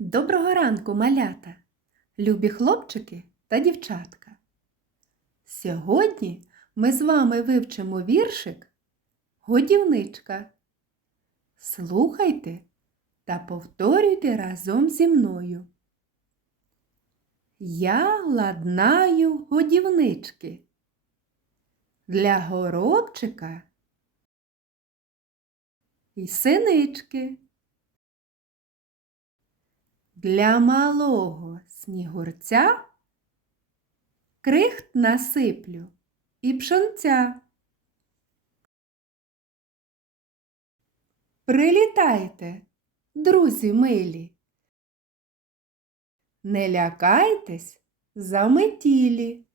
Доброго ранку, малята, любі хлопчики та дівчатка. Сьогодні ми з вами вивчимо віршик Годівничка. Слухайте та повторюйте разом зі мною. Я ладнаю годівнички. Для горобчика і синички. Для малого снігурця крихт насиплю і пшонця. Прилітайте, друзі милі. Не лякайтесь заметілі.